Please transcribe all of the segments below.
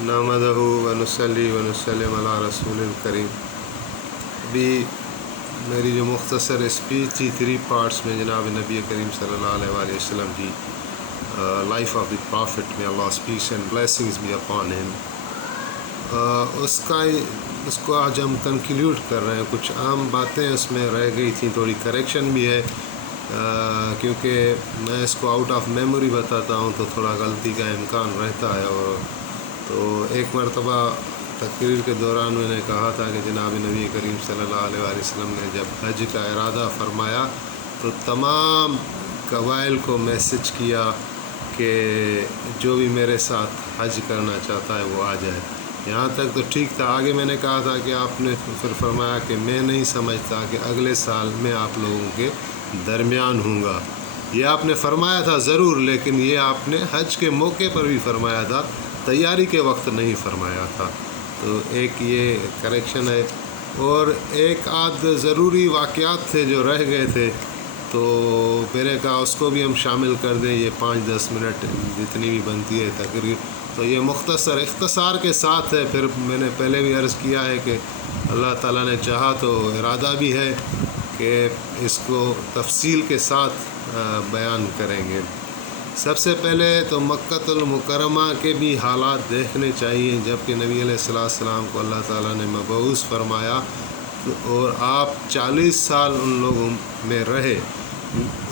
نحمدہ ونصلی ونسلم علی رسول الکریم۔ ابھی میری جو مختصر اسپیچ تھی 3 پارٹس میں جناب نبی کریم صلی اللہ علیہ وآلہ وسلم کی لائف آف دی پرافٹ میں اللہ peace and blessings be upon ہم، اس کو آج ہم کنکلیوڈ کر رہے ہیں۔ کچھ عام باتیں اس میں رہ گئی تھیں، تھوڑی کریکشن بھی ہے، کیونکہ میں اس کو آؤٹ آف میموری بتاتا ہوں تو تھوڑا غلطی کا امکان رہتا ہے۔ اور تو ایک مرتبہ تقریر کے دوران میں نے کہا تھا کہ جناب نبی کریم صلی اللہ علیہ وآلہ وسلم نے جب حج کا ارادہ فرمایا تو تمام قبائل کو میسج کیا کہ جو بھی میرے ساتھ حج کرنا چاہتا ہے وہ آ جائے۔ یہاں تک تو ٹھیک تھا۔ آگے میں نے کہا تھا کہ آپ نے پھر فرمایا کہ میں نہیں سمجھتا کہ اگلے سال میں آپ لوگوں کے درمیان ہوں گا۔ یہ آپ نے فرمایا تھا ضرور، لیکن یہ آپ نے حج کے موقع پر بھی فرمایا تھا، تیاری کے وقت نہیں فرمایا تھا۔ تو ایک یہ کریکشن ہے، اور ایک آدھ ضروری واقعات تھے جو رہ گئے تھے، تو میں نے کہا اس کو بھی ہم شامل کر دیں۔ یہ 5-10 منٹ جتنی بھی بنتی ہے تقریر، تو یہ مختصر اختصار کے ساتھ ہے۔ پھر میں نے پہلے بھی عرض کیا ہے کہ اللہ تعالیٰ نے چاہا تو ارادہ بھی ہے کہ اس کو تفصیل کے ساتھ بیان کریں گے۔ سب سے پہلے تو مکۃ المکرمہ کے بھی حالات دیکھنے چاہیے، جب کہ نبی علیہ السلام کو اللہ تعالیٰ نے مبعوث فرمایا اور آپ 40 سال ان لوگوں میں رہے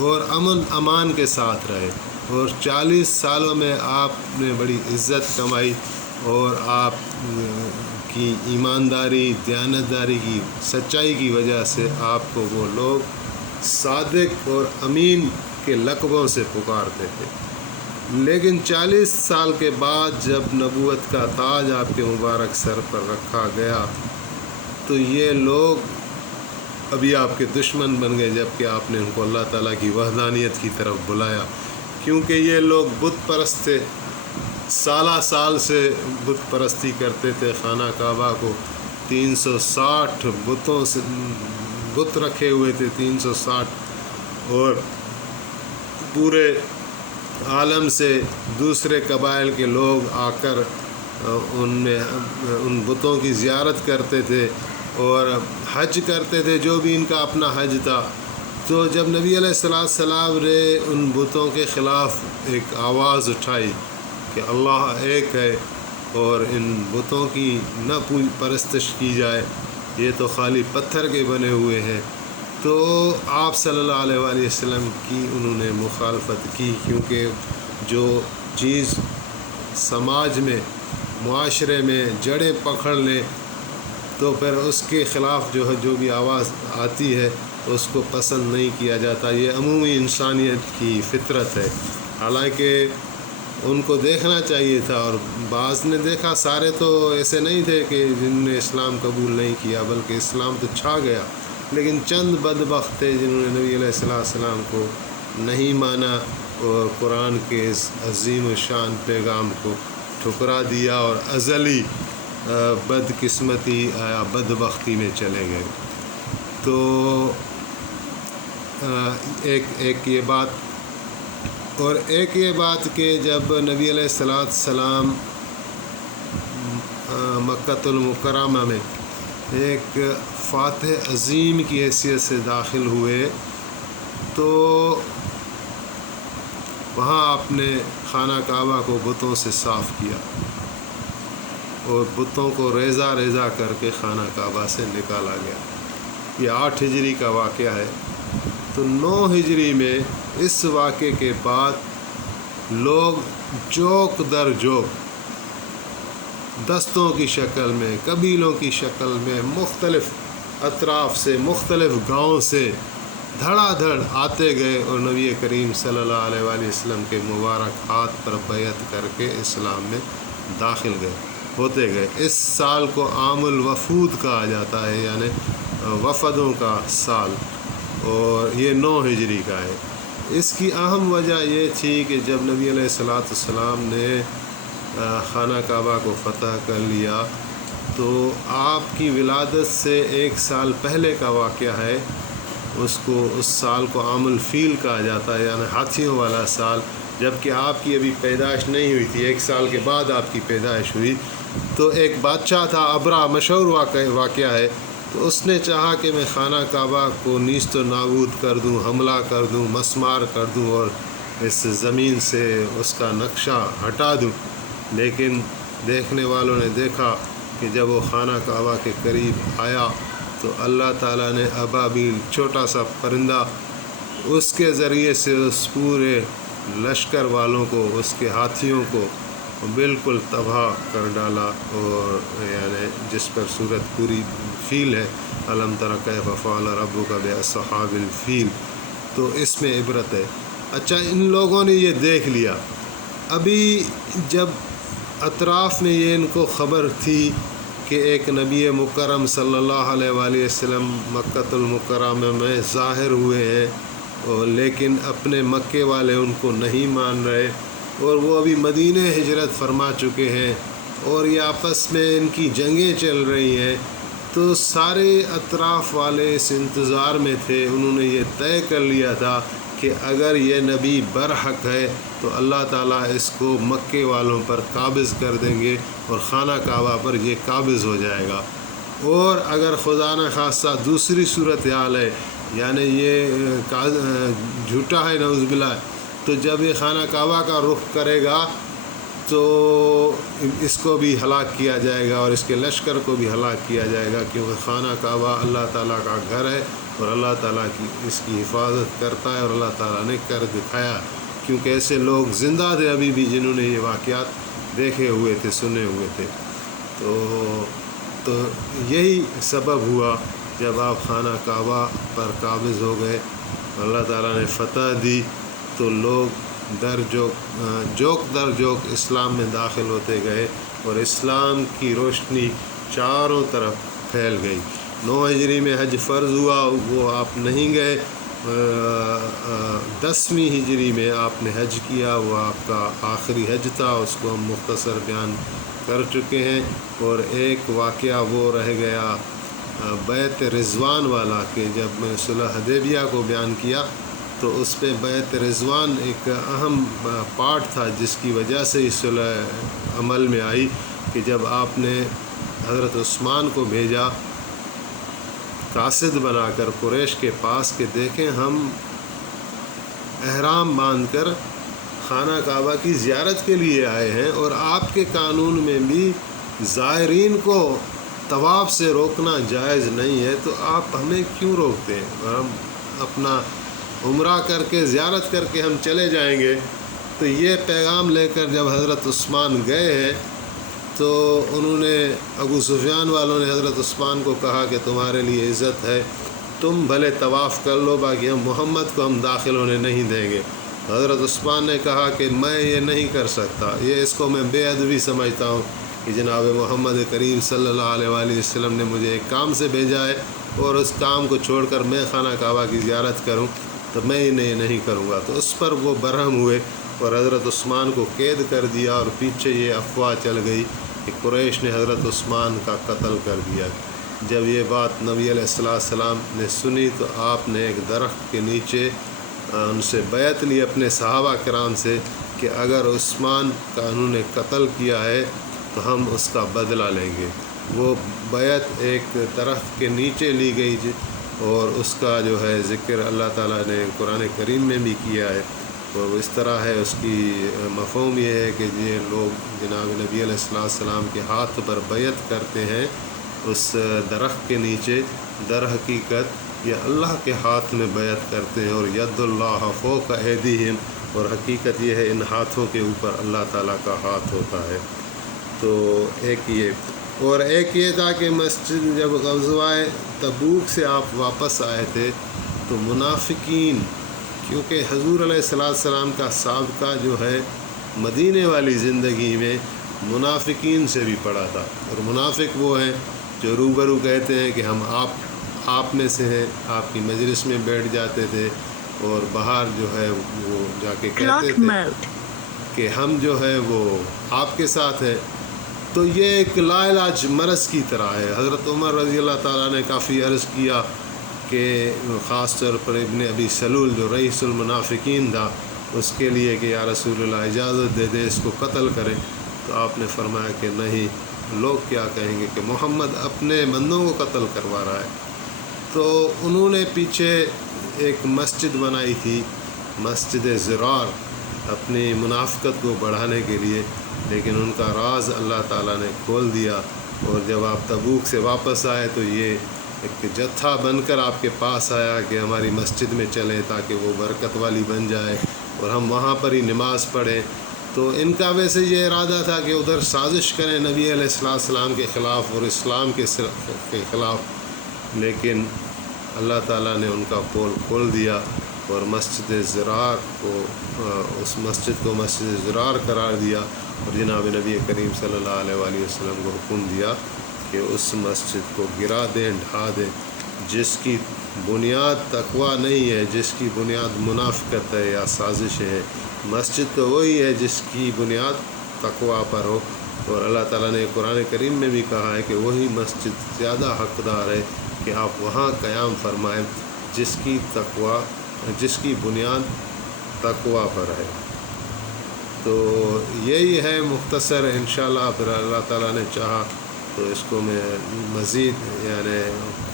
اور امن امان کے ساتھ رہے، اور 40 سالوں میں آپ نے بڑی عزت کمائی، اور آپ کی ایمانداری، دیانتداری کی، سچائی کی وجہ سے آپ کو وہ لوگ صادق اور امین کے لقبوں سے پکارتے تھے۔ لیکن 40 سال کے بعد جب نبوت کا تاج آپ کے مبارک سر پر رکھا گیا تو یہ لوگ ابھی آپ کے دشمن بن گئے، جب کہ آپ نے ان کو اللہ تعالیٰ کی وحدانیت کی طرف بلایا، کیونکہ یہ لوگ بت پرست تھے، سال سے بت پرستی کرتے تھے۔ خانہ کعبہ کو 360 بتوں سے بت رکھے ہوئے تھے، 360، اور پورے عالم سے دوسرے قبائل کے لوگ آ کر ان بتوں کی زیارت کرتے تھے اور حج کرتے تھے، جو بھی ان کا اپنا حج تھا۔ تو جب نبی علیہ السلام نے ان بتوں کے خلاف ایک آواز اٹھائی کہ اللہ ایک ہے اور ان بتوں کی نہ پرستش کی جائے، یہ تو خالی پتھر کے بنے ہوئے ہیں، تو آپ صلی اللہ علیہ وآلہ وسلم کی انہوں نے مخالفت کی، کیونکہ جو چیز سماج میں، معاشرے میں جڑیں پکڑ لے تو پھر اس کے خلاف جو بھی آواز آتی ہے اس کو پسند نہیں کیا جاتا۔ یہ عمومی انسانیت کی فطرت ہے۔ حالانکہ ان کو دیکھنا چاہیے تھا، اور بعض نے دیکھا، سارے تو ایسے نہیں تھے کہ جنہوں نے اسلام قبول نہیں کیا، بلکہ اسلام تو چھا گیا، لیکن چند بدبخت تھے جنہوں نے نبی علیہ السلام کو نہیں مانا اور قرآن کے اس عظیم الشان پیغام کو ٹھکرا دیا اور ازلی بدقسمتی یا بدبختی میں چلے گئے۔ تو ایک یہ بات، اور ایک یہ بات کہ جب نبی علیہ السلام مکۃ المکرمہ میں ایک فاتح عظیم کی حیثیت سے داخل ہوئے، تو وہاں آپ نے خانہ کعبہ کو بتوں سے صاف کیا اور بتوں کو ریزہ ریزہ کر کے خانہ کعبہ سے نکالا گیا۔ یہ 8 ہجری کا واقعہ ہے۔ تو 9 ہجری میں اس واقعے کے بعد لوگ جوک در جوک، دستوں کی شکل میں، قبیلوں کی شکل میں، مختلف اطراف سے، مختلف گاؤں سے دھڑا دھڑ آتے گئے اور نبی کریم صلی اللہ علیہ وآلہ وسلم کے مبارک ہاتھ پر بیعت کر کے اسلام میں داخل ہوتے گئے۔ اس سال کو عام الوفود کہا جاتا ہے، یعنی وفدوں کا سال، اور یہ 9 ہجری کا ہے۔ اس کی اہم وجہ یہ تھی کہ جب نبی علیہ السلام نے خانہ کعبہ کو فتح کر لیا تو آپ کی ولادت سے 1 سال پہلے کا واقعہ ہے، اس سال کو عام الفیل کہا جاتا ہے، یعنی ہاتھیوں والا سال، جبکہ آپ کی ابھی پیدائش نہیں ہوئی تھی، 1 سال کے بعد آپ کی پیدائش ہوئی۔ تو ایک بادشاہ تھا ابرہ، مشہور واقعہ ہے، تو اس نے چاہا کہ میں خانہ کعبہ کو نیست و نابود کر دوں، حملہ کر دوں، مسمار کر دوں اور اس زمین سے اس کا نقشہ ہٹا دوں، لیکن دیکھنے والوں نے دیکھا کہ جب وہ خانہ کعبہ کے قریب آیا تو اللہ تعالیٰ نے ابابیل، چھوٹا سا پرندہ، اس کے ذریعے سے اس پورے لشکر والوں کو، اس کے ہاتھیوں کو بالکل تباہ کر ڈالا، اور یعنی جس پر صورت پوری فیل ہے، الم تر کیف فعل ربک باصحاب الفیل، تو اس میں عبرت ہے۔ اچھا، ان لوگوں نے یہ دیکھ لیا، ابھی جب اطراف میں یہ ان کو خبر تھی کہ ایک نبی مکرم صلی اللہ علیہ وآلہ وسلم مکۃ المکرمہ میں ظاہر ہوئے ہیں، اور لیکن اپنے مکے والے ان کو نہیں مان رہے، اور وہ ابھی مدینہ ہجرت فرما چکے ہیں، اور یہ آپس میں ان کی جنگیں چل رہی ہیں، تو سارے اطراف والے اس انتظار میں تھے۔ انہوں نے یہ طے کر لیا تھا کہ اگر یہ نبی برحق ہے تو اللہ تعالیٰ اس کو مکے والوں پر قابض کر دیں گے اور خانہ کعبہ پر یہ قابض ہو جائے گا، اور اگر خدا نخواستہ دوسری صورتحال ہے، یعنی یہ جھوٹا ہے نعوذ باللہ، تو جب یہ خانہ کعبہ کا رخ کرے گا تو اس کو بھی ہلاک کیا جائے گا اور اس کے لشکر کو بھی ہلاک کیا جائے گا، کیونکہ خانہ کعبہ اللہ تعالیٰ کا گھر ہے اور اللہ تعالیٰ کی اس کی حفاظت کرتا ہے، اور اللہ تعالیٰ نے کر دکھایا، کیونکہ ایسے لوگ زندہ تھے ابھی بھی جنہوں نے یہ واقعات دیکھے ہوئے تھے، سنے ہوئے تھے۔ تو یہی سبب ہوا جب آپ خانہ کعبہ پر قابض ہو گئے، اللہ تعالیٰ نے فتح دی، تو لوگ جوک در جوک اسلام میں داخل ہوتے گئے، اور اسلام کی روشنی چاروں طرف پھیل گئی۔ 9 ہجری میں حج فرض ہوا، وہ آپ نہیں گئے۔ 10ویں ہجری میں آپ نے حج کیا، وہ آپ کا آخری حج تھا، اس کو ہم مختصر بیان کر چکے ہیں۔ اور ایک واقعہ وہ رہ گیا بیعت رضوان والا، کہ جب میں صلح حدیبیہ کو بیان کیا تو اس پہ بیعت رضوان ایک اہم پارٹ تھا، جس کی وجہ سے اس صلح عمل میں آئی، کہ جب آپ نے حضرت عثمان کو بھیجا قاصد بنا کر قریش کے پاس کہ دیکھیں ہم احرام باندھ کر خانہ کعبہ کی زیارت کے لیے آئے ہیں، اور آپ کے قانون میں بھی زائرین کو طواف سے روکنا جائز نہیں ہے، تو آپ ہمیں کیوں روکتے ہیں؟ اور ہم اپنا عمرہ کر کے زیارت کر کے ہم چلے جائیں گے۔ تو یہ پیغام لے کر جب حضرت عثمان گئے ہیں تو انہوں نے، ابو سفیان والوں نے حضرت عثمان کو کہا کہ تمہارے لیے عزت ہے، تم بھلے طواف کر لو، باقی ہم محمد کو ہم داخل ہونے نہیں دیں گے۔ حضرت عثمان نے کہا کہ میں یہ نہیں کر سکتا، یہ اس کو میں بے ادبی سمجھتا ہوں کہ جناب محمد کریم صلی اللہ علیہ وآلہ وسلم نے مجھے ایک کام سے بھیجا ہے، اور اس کام کو چھوڑ کر میں خانہ کعبہ کی زیارت کروں تو میں یہ نہیں کروں گا۔ تو اس پر وہ برہم ہوئے اور حضرت عثمان کو قید کر دیا، اور پیچھے یہ افواہ چل گئی کہ قریش نے حضرت عثمان کا قتل کر دیا۔ جب یہ بات نبی علیہ السلام نے سنی تو آپ نے ایک درخت کے نیچے ان سے بیعت لی، اپنے صحابہ کرام سے، کہ اگر عثمان کا انہوں نے قتل کیا ہے تو ہم اس کا بدلہ لیں گے۔ وہ بیعت ایک درخت کے نیچے لی گئی، اور اس کا جو ہے ذکر اللہ تعالیٰ نے قرآن کریم میں بھی کیا ہے، اور اس طرح ہے، اس کی مفہوم یہ ہے کہ یہ لوگ جناب نبی علیہ السلام کے ہاتھ پر بیعت کرتے ہیں اس درخت کے نیچے، در حقیقت یہ اللہ کے ہاتھ میں بیعت کرتے ہیں، اور ید اللہ فوق ایدیہم، اور حقیقت یہ ہے ان ہاتھوں کے اوپر اللہ تعالیٰ کا ہاتھ ہوتا ہے۔ تو ایک یہ، اور ایک یہ تھا کہ مسجد جب غزوہ تبوک سے آپ واپس آئے تھے تو منافقین، کیونکہ حضور علیہ السلام کا سابقہ جو ہے مدینے والی زندگی میں منافقین سے بھی پڑا تھا، اور منافق وہ ہیں جو روبرو کہتے ہیں کہ ہم آپ میں سے ہیں، آپ کی مجلس میں بیٹھ جاتے تھے، اور باہر جو ہے وہ جا کے کہتے تھے کہ ہم جو ہے وہ آپ کے ساتھ ہیں۔ تو یہ ایک لا علاج مرض کی طرح ہے۔ حضرت عمر رضی اللہ تعالیٰ نے کافی عرض کیا کہ خاص طور پر ابن ابی سلول جو رئیس المنافقین تھا، اس کے لیے کہ یا رسول اللہ اجازت دے دے اس کو قتل کریں، تو آپ نے فرمایا کہ نہیں، لوگ کیا کہیں گے کہ محمد اپنے بندوں کو قتل کروا رہا ہے۔ تو انہوں نے پیچھے ایک مسجد بنائی تھی، مسجد زرار، اپنی منافقت کو بڑھانے کے لیے، لیکن ان کا راز اللہ تعالیٰ نے کھول دیا، اور جب آپ تبوک سے واپس آئے تو یہ ایک جتھا بن کر آپ کے پاس آیا کہ ہماری مسجد میں چلیں تاکہ وہ برکت والی بن جائے اور ہم وہاں پر ہی نماز پڑھیں۔ تو ان کا ویسے یہ ارادہ تھا کہ ادھر سازش کریں نبی علیہ السلام کے خلاف اور اسلام کے خلاف، لیکن اللہ تعالیٰ نے ان کا پول کھول دیا اور مسجد زرار کو، اس مسجد کو مسجد زرار قرار دیا، اور جناب نبی کریم صلی اللہ علیہ وآلہ وسلم کو حکم دیا کہ اس مسجد کو گرا دیں، ڈھا دیں، جس کی بنیاد تقویٰ نہیں ہے، جس کی بنیاد منافقت ہے یا سازش ہے۔ مسجد تو وہی ہے جس کی بنیاد تقویٰ پر ہو، اور اللہ تعالیٰ نے قرآن کریم میں بھی کہا ہے کہ وہی مسجد زیادہ حقدار ہے کہ آپ وہاں قیام فرمائیں جس کی بنیاد تقویٰ پر ہے۔ تو یہی ہے مختصر، انشاءاللہ پھر اللہ تعالیٰ نے چاہا تو اس کو میں مزید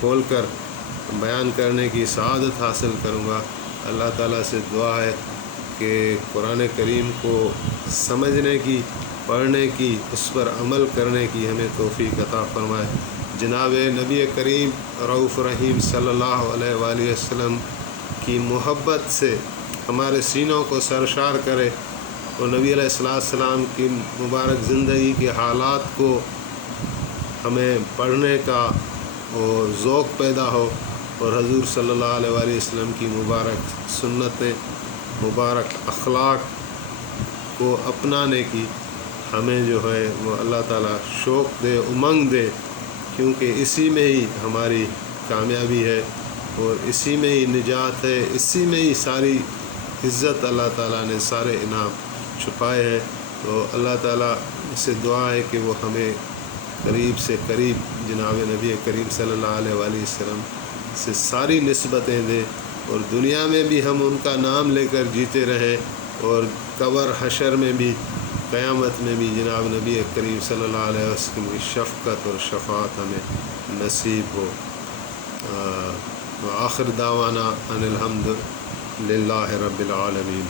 کھول کر بیان کرنے کی سعادت حاصل کروں گا۔ اللہ تعالیٰ سے دعا ہے کہ قرآن کریم کو سمجھنے کی، پڑھنے کی، اس پر عمل کرنے کی ہمیں توفیق عطا فرمائے۔ جناب نبی کریم رؤوف رحیم صلی اللہ علیہ وآلہ وسلم کی محبت سے ہمارے سینوں کو سرشار کرے، اور نبی علیہ السلام کی مبارک زندگی کے حالات کو ہمیں پڑھنے کا اور ذوق پیدا ہو، اور حضور صلی اللہ علیہ وآلہ وسلم کی مبارک سنتیں، مبارک اخلاق کو اپنانے کی ہمیں جو ہے وہ اللہ تعالیٰ شوق دے، امنگ دے، کیونکہ اسی میں ہی ہماری کامیابی ہے اور اسی میں ہی نجات ہے، اسی میں ہی ساری عزت اللہ تعالیٰ نے، سارے انعام چھپائے ہیں۔ تو اللہ تعالیٰ سے دعا ہے کہ وہ ہمیں قریب سے قریب جناب نبی کریم صلی اللہ علیہ وآلہ وسلم سے ساری نسبتیں دے، اور دنیا میں بھی ہم ان کا نام لے کر جیتے رہیں، اور قبر حشر میں بھی، قیامت میں بھی جناب نبی کریم صلی اللہ علیہ وسلم کی شفقت اور شفاعت ہمیں نصیب ہو۔ وآخر دعوانا ان الحمد للہ رب العالمین۔